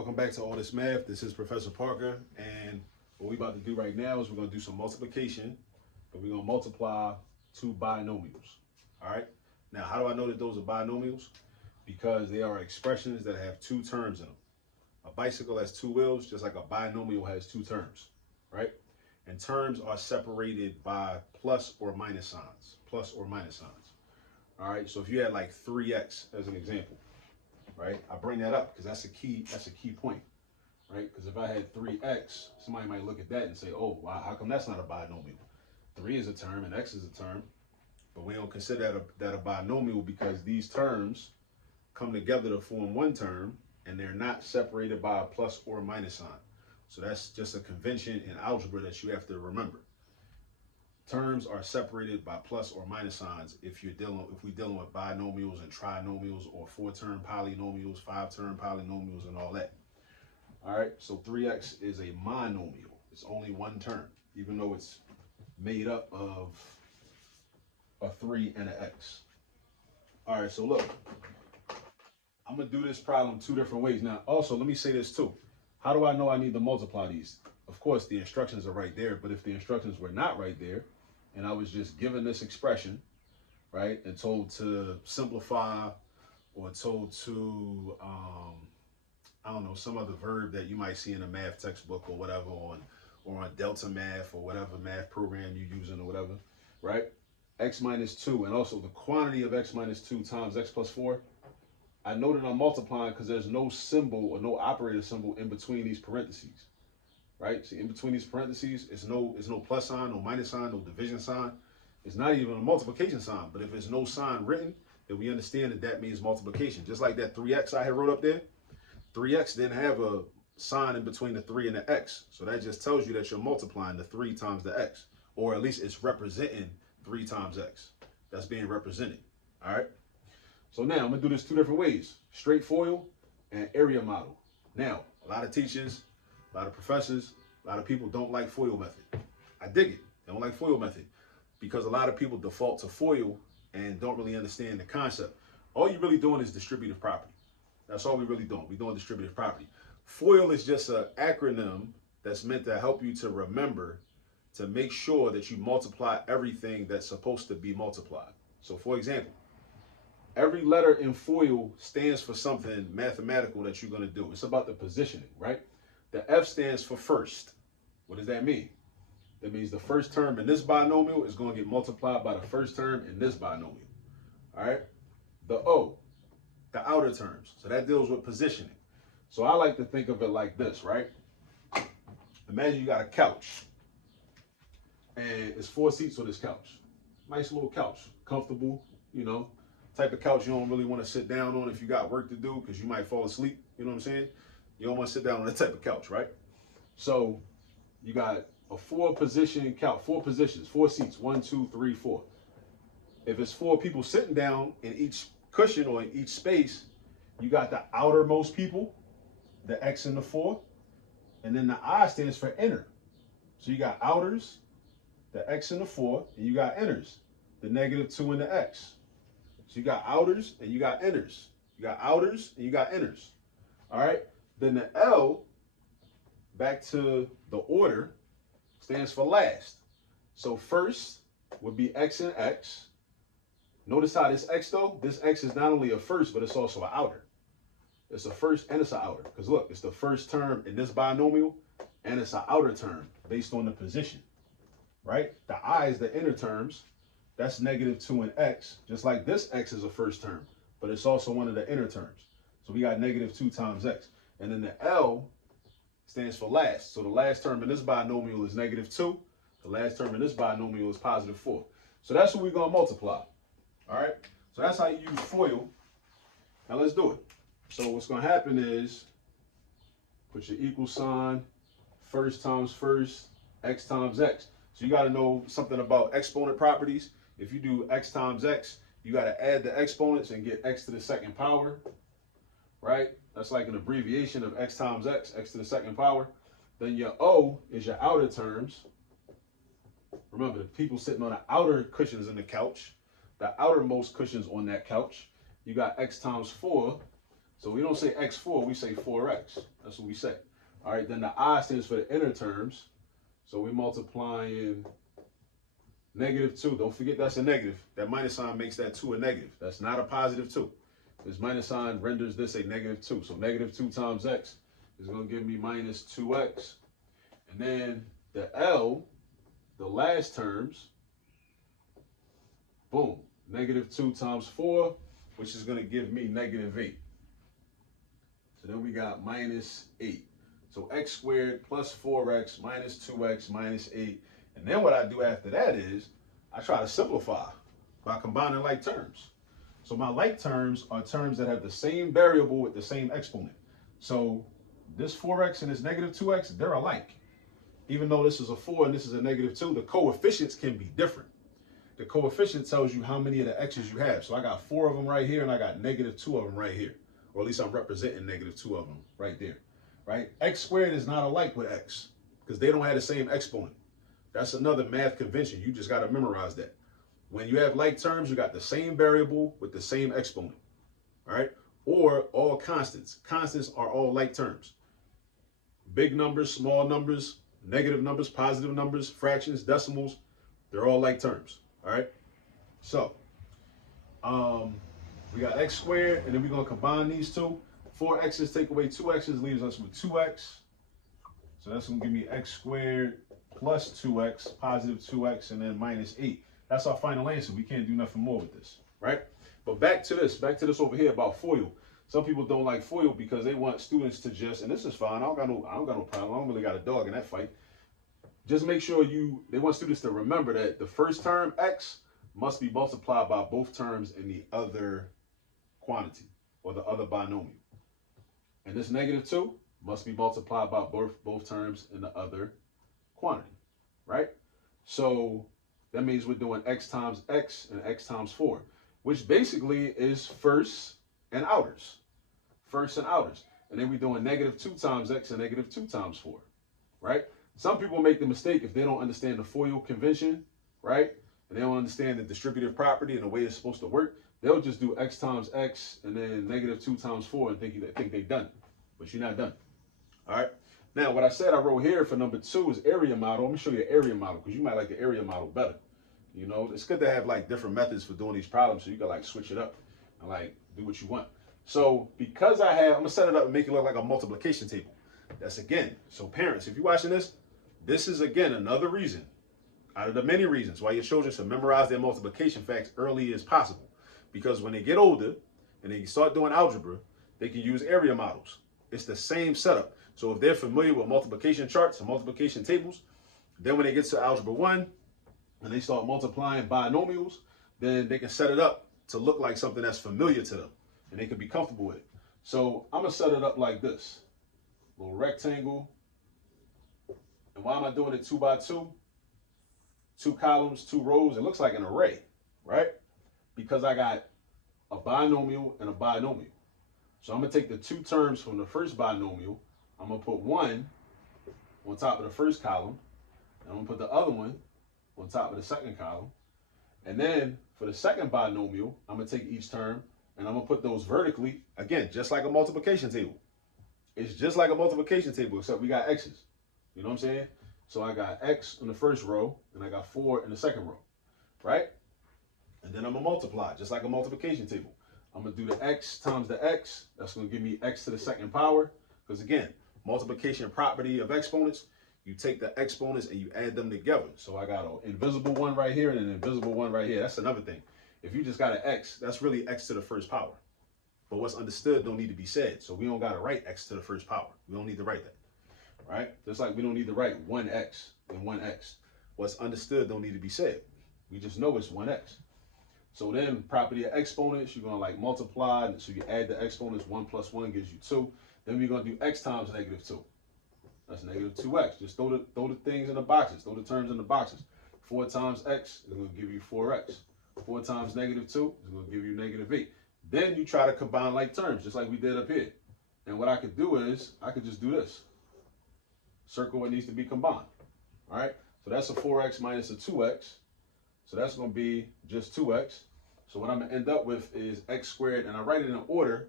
Welcome back to All This Math. This is Professor Parker, and what we're about to do right now is we're going to do some multiplication, but we're going to multiply two binomials. All right? Now, how do I know that those are binomials? Because they are expressions that have two terms in them. A bicycle has two wheels, just like a binomial has two terms, right? And terms are separated by plus or minus signs, plus or minus signs. All right? So if you had like 3x as an example, right? I bring that up because that's a key point, right? Because if I had 3x, somebody might look at that and say, oh, wow, how come that's not a binomial? 3 is a term and x is a term, but we don't consider that a binomial because these terms come together to form one term and they're not separated by a plus or minus sign. So that's just a convention in algebra that you have to remember. Terms are separated by plus or minus signs if we're dealing with binomials and trinomials or 4-term polynomials, 5-term polynomials, and all that. All right, so 3x is a monomial. It's only one term, even though it's made up of a 3 and an x. All right, so look, I'm gonna do this problem two different ways. Now, also, let me say this too. How do I know I need to multiply these? Of course, the instructions are right there, but if the instructions were not right there, and I was just given this expression, right, and told to simplify or told to, I don't know, some other verb that you might see in a math textbook or whatever, or on Delta Math or whatever math program you're using or whatever, right? X minus 2, and also the quantity of x minus 2 times x plus 4. I know that I'm multiplying because there's no symbol or no operator symbol in between these parentheses. Right? See, in between these parentheses, it's no plus sign, no minus sign, no division sign. It's not even a multiplication sign. But if there's no sign written, then we understand that that means multiplication. Just like that 3x I had wrote up there. 3x didn't have a sign in between the 3 and the x. So that just tells you that you're multiplying the 3 times the x. Or at least it's representing 3 times x. That's being represented. All right? So now I'm going to do this two different ways. Straight FOIL and area model. Now, a lot of teachers, a lot of professors, a lot of people don't like FOIL method. I dig it. They don't like FOIL method because a lot of people default to FOIL and don't really understand the concept. All you're really doing is distributive property. That's all we're really doing. We're doing distributive property. FOIL is just an acronym that's meant to help you to remember to make sure that you multiply everything that's supposed to be multiplied. So for example, every letter in FOIL stands for something mathematical that you're going to do. It's about the positioning, right? The F stands for first. What does that mean? That means the first term in this binomial is going to get multiplied by the first term in this binomial. All right? The O, the outer terms. So that deals with positioning. So I like to think of it like this, right? Imagine you got a couch. And it's 4 seats on this couch. Nice little couch. Comfortable, you know. Type of couch you don't really want to sit down on if you got work to do because you might fall asleep. You know what I'm saying? You don't want to sit down on that type of couch, right? So you got a 4-position couch, 4 positions, 4 seats, 1, 2, 3, 4. If it's 4 people sitting down in each cushion or in each space, you got the outermost people, the X and the 4, and then the I stands for inner. So you got outers, the X and the 4, and you got inners, the -2 and the X. So you got outers and you got inners. You got outers and you got inners. All right? Then the L, back to the order, stands for last. So first would be X and X. Notice how this X though, this X is not only a first, but it's also an outer. It's a first and it's an outer. Because look, it's the first term in this binomial and it's an outer term based on the position. Right? The I is the inner terms. That's -2 and X, just like this X is a first term, but it's also one of the inner terms. So we got -2 times X. And then the L stands for last. So the last term in this binomial is -2. The last term in this binomial is +4. So that's what we're going to multiply. All right? So that's how you use FOIL. Now let's do it. So what's going to happen is put your equal sign, first times first, X times X. So you got to know something about exponent properties. If you do X times X, you got to add the exponents and get X to the second power, right? That's like an abbreviation of X times X, X to the second power. Then your O is your outer terms. Remember, the people sitting on the outer cushions in the couch, the outermost cushions on that couch. You got X times 4. So we don't say x4, we say 4x. That's what we say. All right, then the I stands for the inner terms. So we're multiplying -2. Don't forget that's a negative. That minus sign makes that 2 a negative. That's not a positive 2. This minus sign renders this a -2. So -2 times x is going to give me minus 2x. And then the L, the last terms, boom, -2 times 4, which is going to give me -8. So then we got -8. So x squared plus 4x minus 2x minus 8. And then what I do after that is I try to simplify by combining like terms. So my like terms are terms that have the same variable with the same exponent. So this 4x and this -2x, they're alike. Even though this is a 4 and this is a -2, the coefficients can be different. The coefficient tells you how many of the x's you have. So I got 4 of them right here and I got -2 of them right here. Or at least I'm representing -2 of them right there. Right? X squared is not alike with x because they don't have the same exponent. That's another math convention. You just got to memorize that. When you have like terms, you got the same variable with the same exponent. All right? Or all constants. Constants are all like terms. Big numbers, small numbers, negative numbers, positive numbers, fractions, decimals, they're all like terms. All right? So, we got x squared, and then we're going to combine these two. 4x's take away 2x's leaves us with 2x. So that's going to give me x squared plus 2x, positive 2x, and then -8. That's our final answer. We can't do nothing more with this, right? But back to this over here about FOIL. Some people don't like FOIL because they want students to just, and this is fine, I don't got no problem. I don't really got a dog in that fight. Just make sure they want students to remember that the first term, x, must be multiplied by both terms in the other quantity or the other binomial. And this -2 must be multiplied by both terms in the other quantity, right? So that means we're doing x times x and x times 4, which basically is firsts and outers. Firsts and outers. And then we're doing -2 times x and -2 times 4, right? Some people make the mistake if they don't understand the FOIL convention, right? And they don't understand the distributive property and the way it's supposed to work. They'll just do x times x and then -2 times 4 and think they've done it. But you're not done. All right? Now, what I said I wrote here for number 2 is area model. I'm going to show you an area model because you might like the area model better. You know, it's good to have like different methods for doing these problems so you can like switch it up and like do what you want. So because I'm going to set it up and make it look like a multiplication table. That's again. So parents, if you're watching this, this is again another reason out of the many reasons why your children should memorize their multiplication facts early as possible. Because when they get older and they start doing algebra, they can use area models. It's the same setup. So if they're familiar with multiplication charts and multiplication tables, then when they get to algebra 1 and they start multiplying binomials, then they can set it up to look like something that's familiar to them and they can be comfortable with it. So I'm going to set it up like this. Little rectangle. And why am I doing it 2 by 2? 2 columns, 2 rows. It looks like an array, right? Because I got a binomial and a binomial. So I'm going to take the 2 terms from the first binomial. I'm going to put one on top of the first column. And I'm going to put the other one on top of the second column. And then for the second binomial, I'm going to take each term and I'm going to put those vertically, again, just like a multiplication table. It's just like a multiplication table, except we got x's. You know what I'm saying? So I got x in the first row and I got 4 in the second row, right? And then I'm going to multiply, just like a multiplication table. I'm going to do the x times the x. That's going to give me x to the second power. Because again, multiplication property of exponents, you take the exponents and you add them together. So I got an invisible one right here and an invisible one right here. That's another thing. If you just got an x, that's really x to the first power. But what's understood don't need to be said. So we don't got to write x to the first power. We don't need to write that. Right? Just like we don't need to write 1x and 1x. What's understood don't need to be said. We just know it's 1x. So then property of exponents, you're going to like multiply. So you add the exponents, 1 plus 1 gives you 2. Then we're going to do x times -2. That's -2x. Just throw the things in the boxes. Throw the terms in the boxes. 4 times x is going to give you 4x. 4 times -2 is going to give you -8. Then you try to combine like terms, just like we did up here. And what I could do is, I could just do this. Circle what needs to be combined. All right? So that's a 4x minus a 2x. So that's going to be just 2x. So what I'm going to end up with is x squared, and I write it in order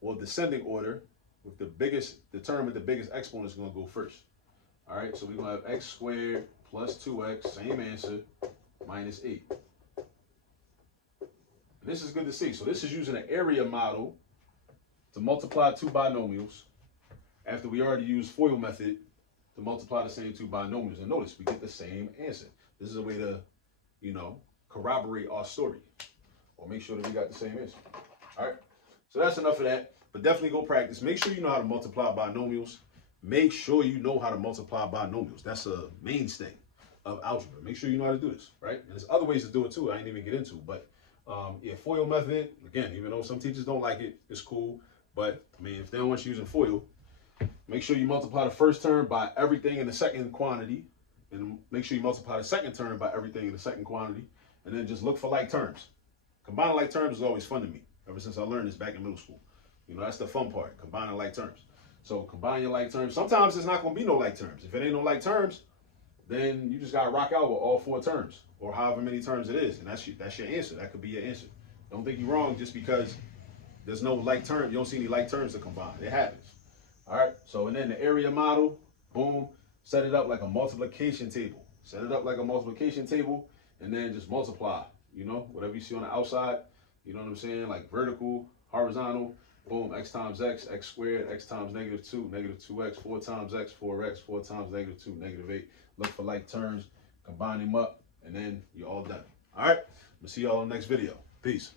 or descending order, with the term with the biggest exponent is going to go first. All right, so we're going to have x squared plus 2x, same answer, minus 8. And this is good to see. So this is using an area model to multiply two binomials after we already used FOIL method to multiply the same two binomials. And notice we get the same answer. This is a way to, corroborate our story or make sure that we got the same answer. All right, so that's enough of that. But definitely go practice. Make sure you know how to multiply binomials. Make sure you know how to multiply binomials. That's a mainstay of algebra. Make sure you know how to do this, right? And there's other ways to do it too I didn't even get into. But yeah, FOIL method, again, even though some teachers don't like it, it's cool. But I mean, if they don't want you using FOIL, make sure you multiply the first term by everything in the second quantity. And make sure you multiply the second term by everything in the second quantity. And then just look for like terms. Combining like terms is always fun to me, ever since I learned this back in middle school. That's the fun part, combining like terms. So combine your like terms. Sometimes it's not going to be no like terms. If it ain't no like terms, then you just got to rock out with all 4 terms or however many terms it is. And that's your answer. That could be your answer. Don't think you're wrong just because there's no like term. You don't see any like terms to combine. It happens. All right. So, and then the area model, boom, set it up like a multiplication table. Set it up like a multiplication table and then just multiply, whatever you see on the outside, you know what I'm saying? Like vertical, horizontal, boom, x times x, x squared, x times -2, -2x, 4 times x, 4x, 4 times -2, -8. Look for like terms, combine them up, and then you're all done. All right, we'll see y'all in the next video. Peace.